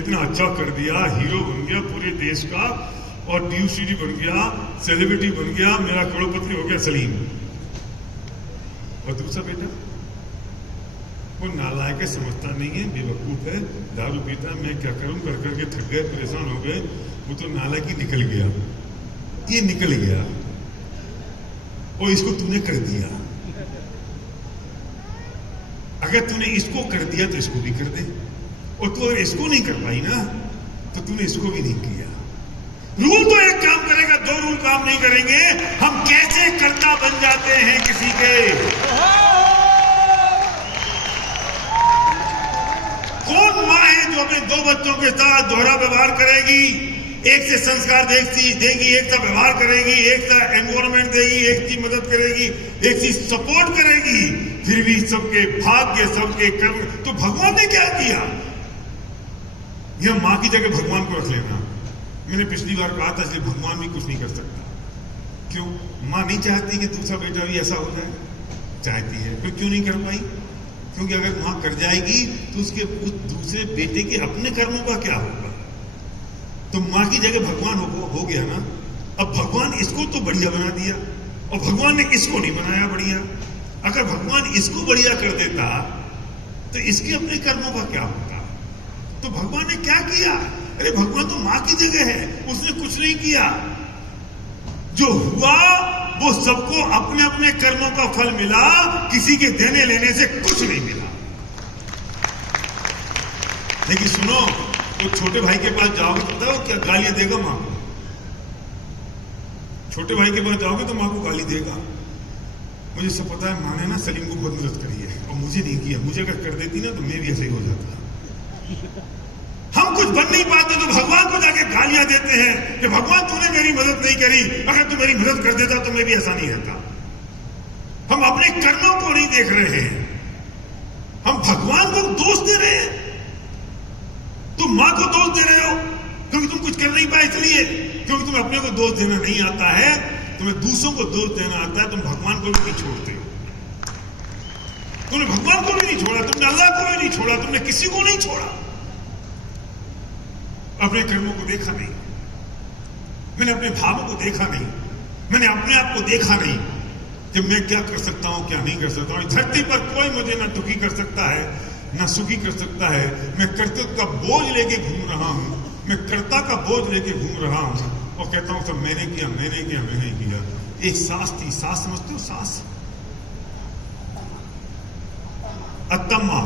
इतना अच्छा कर दिया, हीरो बन गया पूरे देश का, और टीवी बन गया, सेलिब्रिटी बन गया, मेरा करोड़पति हो गया सलीम। और दूसरा बेटा वो नालायक है, समझता नहीं है, बेवकूफ है, दारू पीता है, मैं क्या करूं, कर करके थक गए, परेशान हो गए, वो तो नालायक ही निकल गया। ये निकल गया और इसको तूने कर दिया। अगर तूने इसको कर दिया तो इसको भी कर दे, और तू अगर इसको नहीं कर पाई ना तो तूने इसको भी नहीं किया। रूल तो एक काम करेगा, 2 रूल काम नहीं करेंगे। हम कैसे कर्ता बन जाते हैं किसी के? कौन मां है जो अपने 2 बच्चों के साथ दोहरा व्यवहार करेगी? एक से संस्कार देगी, एक सा व्यवहार करेगी, एक सा एनवायरमेंट देगी, एक की मदद करेगी, एक की सपोर्ट करेगी, फिर भी सबके भाग्य, सबके कर्म। तो भगवान ने क्या किया? यह मां की जगह भगवान को रख लेना। मैंने पिछली बार कहा था, इसलिए भगवान भी कुछ नहीं कर सकता। क्यों? मां नहीं चाहती कि दूसरा बेटा भी ऐसा हो जाए? चाहती है, तो क्यों नहीं कर पाई? क्योंकि अगर मां कर जाएगी तो उसके उस दूसरे बेटे के अपने कर्मों का क्या होगा? तो मां की जगह भगवान हो गया ना। अब भगवान इसको तो बढ़िया बना दिया और भगवान ने इसको नहीं बनाया बढ़िया। अगर भगवान इसको बढ़िया कर देता तो इसके अपने कर्मों का क्या होता? तो भगवान ने क्या किया? अरे भगवान तो मां की जगह है, उसने कुछ नहीं किया। जो हुआ वो सबको अपने अपने कर्मों का फल मिला, किसी के देने लेने से कुछ नहीं मिला। लेकिन सुनो, तो छोटे भाई के पास जाओगे तो बताओ क्या गालियां देगा मां को? छोटे भाई के पास जाओगे तो मां को गाली देगा। मुझे सब पता है, मां ने ना सलीम को बहुत मदद करी है और मुझे नहीं किया। मुझे अगर कर देती ना तो मैं भी ऐसे ही हो जाता। हम कुछ बन नहीं पाते तो भगवान को जाके गालियां देते हैं कि भगवान तूने मेरी मदद नहीं करी, अगर तू मेरी मदद कर देता तो मैं भी ऐसा नहीं रहता। हम अपने कर्मों को नहीं देख रहे हैं, हम भगवान को दोष दे रहे हैं। तुम मां को दोष दे रहे हो क्योंकि तुम कुछ कर नहीं पाए, इसलिए क्योंकि तुम्हें अपने को दोष देना नहीं आता है, तुम्हें दूसरों को दोष देना आता है। तुम भगवान को भी नहीं छोड़ते हो। तुमने भगवान को भी नहीं छोड़ा, तुमने अल्लाह को भी नहीं छोड़ा, तुमने किसी को नहीं छोड़ा। अपने कर्मों को देखा नहीं, मैंने अपने भावों को देखा नहीं, मैंने अपने आप को देखा नहीं कि मैं क्या कर सकता हूं, क्या नहीं कर सकता हूं। धरती पर कोई मुझे ना दुखी कर सकता है ना सुखी कर सकता है। मैं कर्तव्य का बोझ लेके घूम रहा हूं, मैं कर्ता का बोझ लेके घूम रहा हूं और कहता हूं सब मैंने किया, मैंने किया, मैंने किया। एक सास थी, सास समझते हो? सास अत्तम्मा,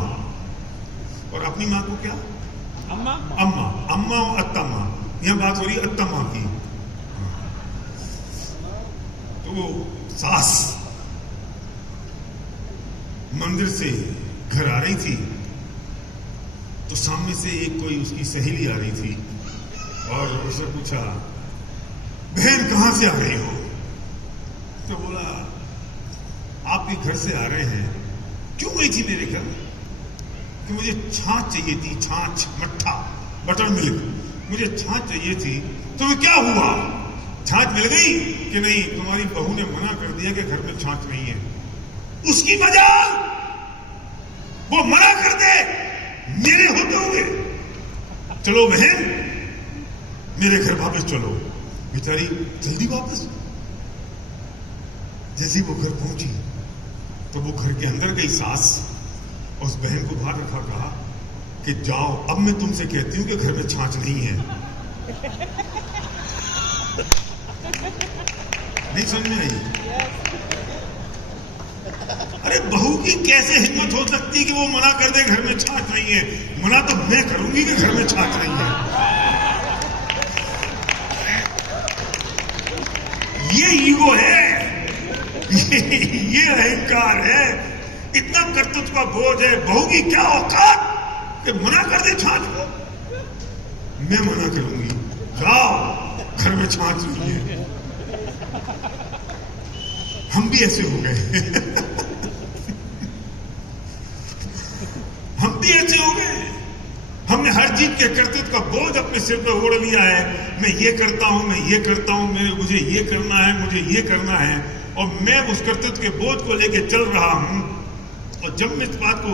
और अपनी मां को क्या? अम्मा। अम्मा, अम्मा और अत्तम्मा। यहां बात हो रही है अत्तम्मा की। तो वो सास मंदिर से घर आ रही थी तो सामने से एक कोई उसकी सहेली आ रही थी और उसने पूछा, बहन कहां से आ रही हो? तो बोला, आपके घर से आ रहे हैं। क्यों गई थी मेरे घर? कि मुझे छाछ चाहिए थी, छाछ, मट्ठा, बटर मिल्क, मुझे छाछ चाहिए थी। तो क्या हुआ? छाछ मिल गई कि नहीं? तुम्हारी बहू ने मना कर दिया कि घर में छाछ नहीं है। उसकी मजाल, वो मना कर दे मेरे होते हुए। चलो बहन मेरे घर वापस चलो। बेचारी जल्दी वापस। जैसे वो घर पहुंची तो वो घर के अंदर गई सास, और उस बहन को बाहर रखा, कहा कि जाओ, अब मैं तुमसे कहती हूं कि घर में छाछ नहीं है। नहीं समझ में आई? अरे बहू की कैसे हिम्मत हो सकती कि वो मना कर दे घर में छाछ नहीं है? मना तो मैं करूंगी कि घर में छाछ नहीं है। ये ईगो है, ये अहंकार है, इतना कर्तव्य का बोझ है। बहू की क्या औकात कि मना कर दे छाछ को? मैं मना करूंगी, जाओ घर में छाछ नहीं है। हम भी ऐसे हो गए। हम भी ऐसे हो गए। हमने हर चीज के कर्तव्य का बोझ अपने सिर पे ओढ़ लिया है। मैं ये करता हूं, मैं ये करता हूं, मुझे ये करना है, मुझे ये करना है, और मैं उस कर्तव्य के बोझ को लेके चल रहा हूं। और जब मैं इस बात को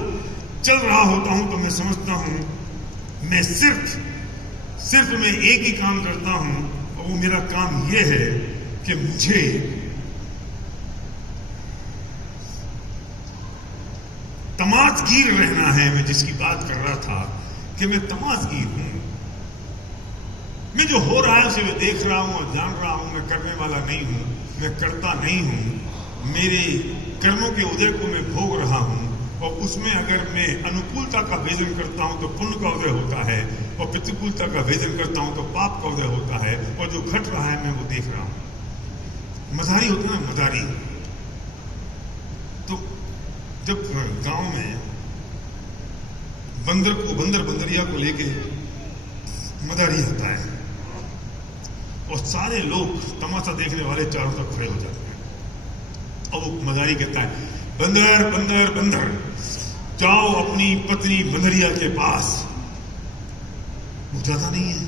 चल रहा होता हूं तो मैं समझता हूं मैं सिर्फ मैं एक ही काम करता हूं, और वो मेरा काम ये है कि मुझे तमाशगीर रहना है। मैं जिसकी बात कर रहा था कि मैं तमाशगीर हूं। मैं जो हो रहा है उसे मैं देख रहा हूं और जान रहा हूं। मैं करने वाला नहीं हूं, मैं करता नहीं हूं। मेरे कर्मों के उदय को मैं भोग रहा हूं, और उसमें अगर मैं अनुकूलता का भेजन करता हूं तो पुण्य का उदय होता है, और प्रतिकूलता का भेजन करता हूं तो पाप का उदय होता है। और जो घट रहा है मैं वो देख रहा हूं। मदारी होता है ना, मदारी। तो जब गांव में बंदरिया को लेके मदारी आता है और सारे लोग तमाशा देखने वाले चारों तरफ खड़े हो जाते हैं, और वो मदारी कहता है, बंदर बंदर बंदर, जाओ अपनी पत्नी बंदरिया के पास। वो जाता नहीं है,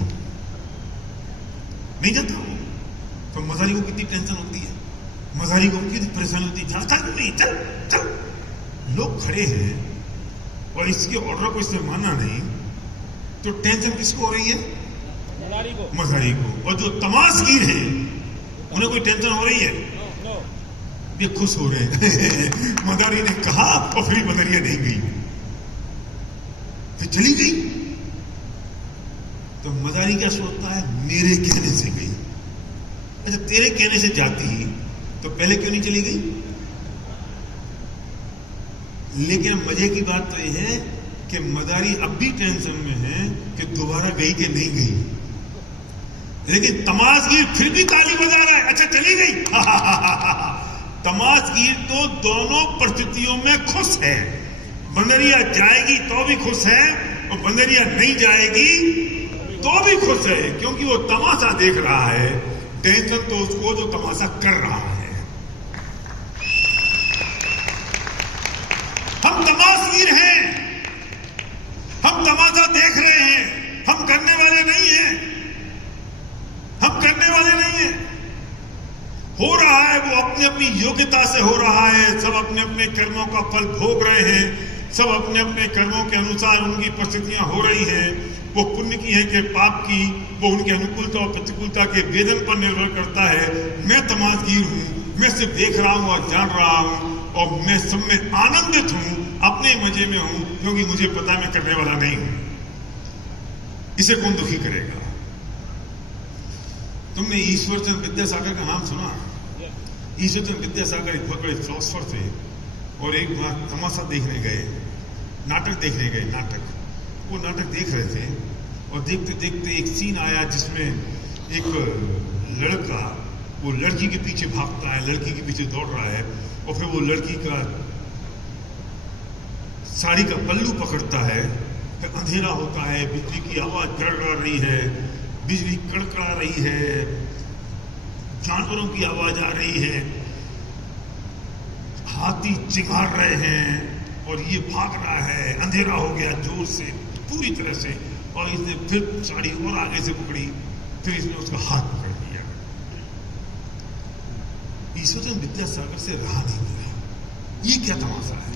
नहीं जाता। तो मदारी को कितनी टेंशन होती है, मदारी को कितनी परेशानी होती है, जाता क्यों नहीं, चल चल। लोग खड़े हैं और इसके ऑर्डर को इसने माना नहीं, तो टेंशन किसको हो रही है? मदारी को। और जो तमाशगीर हैं उन्हें कोई टेंशन हो रही है? वे खुश हो रहे हैं। मदारी ने कहा और फिर मदरिया नहीं गई, फिर चली गई। तो मदारी क्या सोचता है, मेरे कहने से गई। अच्छा, तेरे कहने से जाती तो पहले क्यों नहीं चली गई? लेकिन मजे की बात तो यह है कि मदारी अब भी टेंशन में है कि दोबारा गई कि नहीं गई, लेकिन तमाशगीर फिर भी ताली बजा रहा है। अच्छा, चली गई। तमाशगीर तो दोनों परिस्थितियों में खुश है। बंदरिया जाएगी तो भी खुश है और बंदरिया नहीं जाएगी तो भी खुश है, क्योंकि वो तमाशा देख रहा है। टेंशन तो उसको जो तमाशा कर रहा है। हम तमाशगीर हैं, हम तमाशा देख रहे हैं, हम करने वाले नहीं हैं, हम करने वाले नहीं हैं। हो रहा है वो अपनी अपनी योग्यता से हो रहा है। सब अपने अपने कर्मों का फल भोग रहे हैं, सब अपने अपने कर्मों के अनुसार उनकी परिस्थितियां हो रही हैं। वो पुण्य की है कि पाप की, वो उनकी अनुकूलता और प्रतिकूलता के वेदन पर निर्भर करता है। मैं तमाशगीर हूं, मैं सिर्फ देख रहा हूं और जान रहा हूं और मैं सब में आनंदित हूं, अपने मजे में हूं, क्योंकि मुझे पता मैं करने वाला नहीं हूं। इसे कौन दुखी करेगा? तुमने ईश्वरचंद विद्यासागर का नाम सुना? ईश्वरचंद विद्यासागर एक बहुत बड़े फिलोसफर थे और एक बार तमाशा देखने गए, नाटक देखने गए। वो नाटक देख रहे थे और देखते देखते एक सीन आया जिसमें एक लड़का वो लड़की के पीछे भागता है, लड़की के पीछे दौड़ रहा है और फिर वो लड़की का साड़ी का पल्लू पकड़ता है। फिर अंधेरा होता है, बिजली की आवाज गड़गड़ा रही है, बिजली कड़कड़ा रही है, जानवरों की आवाज आ रही है, हाथी चिंगार रहे हैं और ये भाग रहा है। अंधेरा हो गया जोर से, पूरी तरह से, और इसने फिर साड़ी और आगे से पकड़ी, फिर इसने उसका हाथ पकड़ लिया। ईश्वरचंद विद्यासागर से रहा नहीं गया। ये क्या तमाशा है?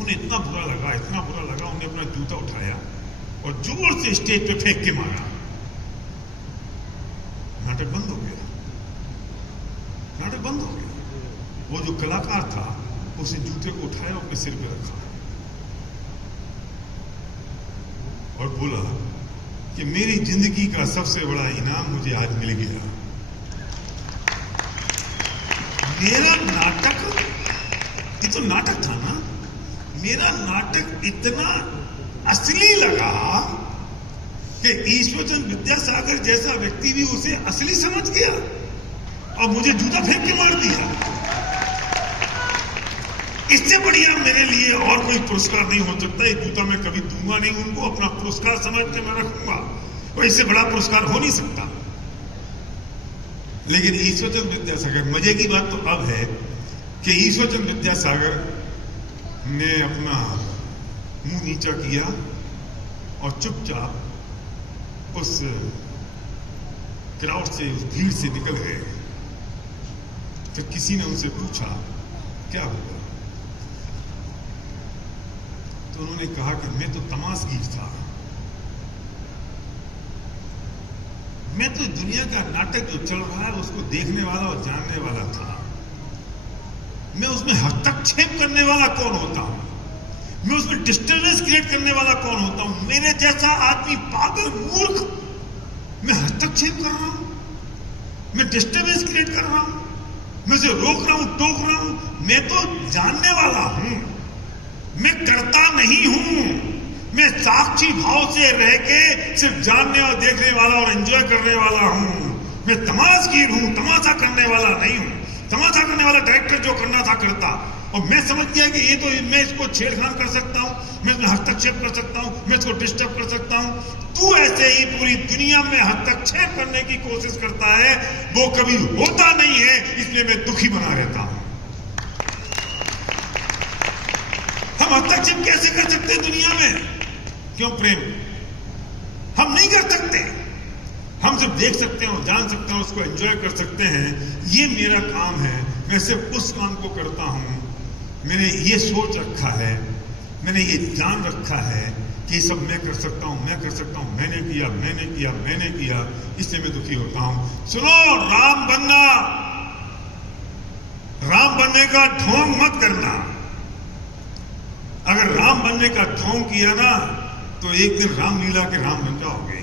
उन्हें इतना बुरा लगा, इतना बुरा लगा, उन्हें अपना जूता उठाया और जोर से स्टेज पे फेंक के मारा। नाटक बंद हो गया, नाटक बंद हो गया। वो जो कलाकार था उसने जूते को उठाया और अपने सिर पे रखा और बोला कि मेरी जिंदगी का सबसे बड़ा इनाम मुझे आज मिल गया। मेरा नाटक, ये तो नाटक था ना, मेरा नाटक इतना असली लगा कि ईश्वरचंद विद्यासागर जैसा व्यक्ति भी उसे असली समझ गया और मुझे जूता फेंक के मार दिया। इससे बढ़िया मेरे लिए और कोई पुरस्कार नहीं हो सकता। ये जूता मैं कभी दूंगा नहीं उनको, अपना पुरस्कार समझ के मैं रखूंगा, और इससे बड़ा पुरस्कार हो नहीं सकता। लेकिन ईश्वरचंद विद्यासागर, मजे की बात तो अब है कि ईश्वरचंद विद्यासागर ने अपना मुंह नीचा किया और चुपचाप उस क्राउड से, उस भीड़ से निकल गए। फिर किसी ने उनसे पूछा क्या हुआ, तो उन्होंने कहा कि मैं तो तमाशगीर था, मैं तो दुनिया का नाटक जो चल रहा है उसको देखने वाला और जानने वाला था। मैं उसमें हस्तक्षेप करने वाला कौन होता हूं? मैं उसमें डिस्टर्बेंस क्रिएट करने वाला कौन होता हूं? मेरे जैसा आदमी, पागल, मूर्ख, मैं हस्तक्षेप कर रहा हूं, मैं डिस्टर्बेंस क्रिएट कर रहा हूं, मैं उसे रोक रहा हूं, टोक रहा हूं। मैं तो जानने वाला हूं, मैं करता नहीं हूं। मैं साक्षी भाव से रह के सिर्फ जानने और देखने वाला और एंजॉय करने वाला हूं। मैं तमाशगीर हूं, तमाशा करने वाला नहीं हूं। तमाशा करने वाला डायरेक्टर जो करना था करता, और मैं समझ गया कि ये तो, मैं इसको छेड़खान कर सकता हूं, मैं इसमें हस्तक्षेप कर सकता हूं, मैं इसको डिस्टर्ब कर सकता हूं। तू ऐसे ही पूरी दुनिया में हस्तक्षेप करने की कोशिश करता है, वो कभी होता नहीं है, इसलिए मैं दुखी बना रहता हूं। हम हस्तक्षेप कैसे कर सकते हैं दुनिया में? क्यों प्रेम? हम नहीं कर सकते। हम सिर्फ देख सकते हैं और जान सकते हैं, उसको एंजॉय कर सकते हैं। ये मेरा काम है, मैं सिर्फ उस काम को करता हूं। मैंने ये सोच रखा है, मैंने ये जान रखा है कि ये सब मैं कर सकता हूं, मैं कर सकता हूं। मैंने किया, मैंने किया, मैंने किया, इसलिए मैं दुखी होता हूं। सुनो, राम बनना राम बनने का ढोंग मत करना। अगर राम बनने का ढोंग किया ना तो एक दिन रामलीला के राम बन जाओगे।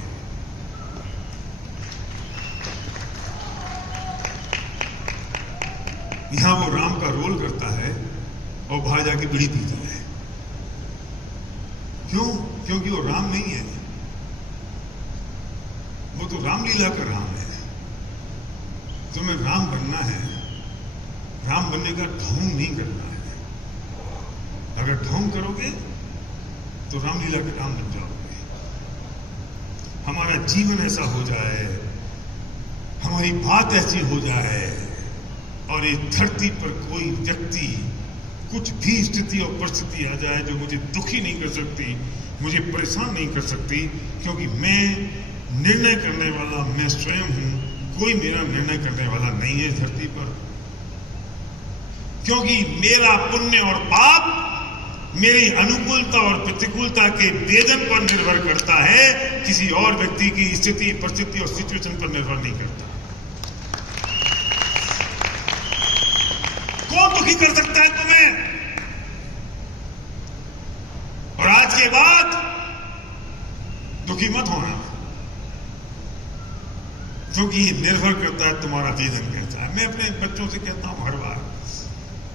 यहां वो राम का रोल करता है और बाहर जाके बीड़ी पीता है। क्यों? क्योंकि वो राम नहीं है, वो तो रामलीला का राम है। तुम्हें राम बनना है, राम बनने का ढोंग नहीं करना है। अगर ढोंग करोगे तो रामलीला के राम बन जाओगे। हमारा जीवन ऐसा हो जाए, हमारी बात ऐसी हो जाए और इस धरती पर कोई व्यक्ति कुछ भी स्थिति और परिस्थिति आ जाए जो मुझे दुखी नहीं कर सकती, मुझे परेशान नहीं कर सकती, क्योंकि मैं निर्णय करने वाला मैं स्वयं हूं। कोई मेरा निर्णय करने वाला नहीं है इस धरती पर, क्योंकि मेरा पुण्य और पाप मेरी अनुकूलता और प्रतिकूलता के वेदन पर निर्भर करता है, किसी और व्यक्ति की स्थिति, परिस्थिति और सिचुएशन पर निर्भर नहीं करता। कौन दुखी कर सकता है तुम्हें? और आज के बाद दुखी मत होना, क्योंकि ये निर्भर करता है तुम्हारा वेदन कैसा है। मैं अपने बच्चों से कहता हूं हर बार,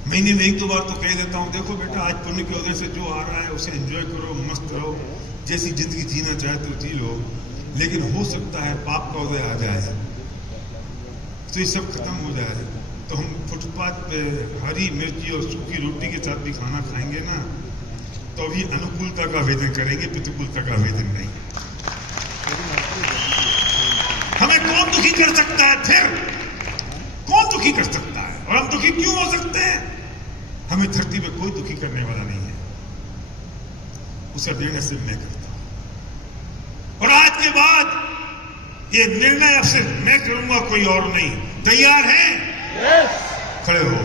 महीने में एक दो बार तो कह देता हूं, देखो बेटा आज पुण्य की वजह से जो आ रहा है उसे एंजॉय करो, मस्त रहो, जैसी जिंदगी जीना चाहते हो जी लो, लेकिन हो सकता है पाप का उदय आ जाए तो ये सब खत्म हो जाए, तो हम फुटपाथ पे हरी मिर्ची और सूखी रोटी के साथ भी खाना खाएंगे ना, तो अभी अनुकूलता का वेदन करेंगे, प्रतिकूलता का वेदन नहीं। हमें कौन दुखी कर सकता है? फिर कौन दुखी कर सकता है? और हम दुखी क्यों हो सकते हैं? हमें धरती पे कोई दुखी करने वाला नहीं है, उसे निर्णय से मैं करता हूं। और आज के बाद ये निर्णय अब सिर्फ मैं करूंगा, कोई और नहीं। तैयार हैं? खड़े हो।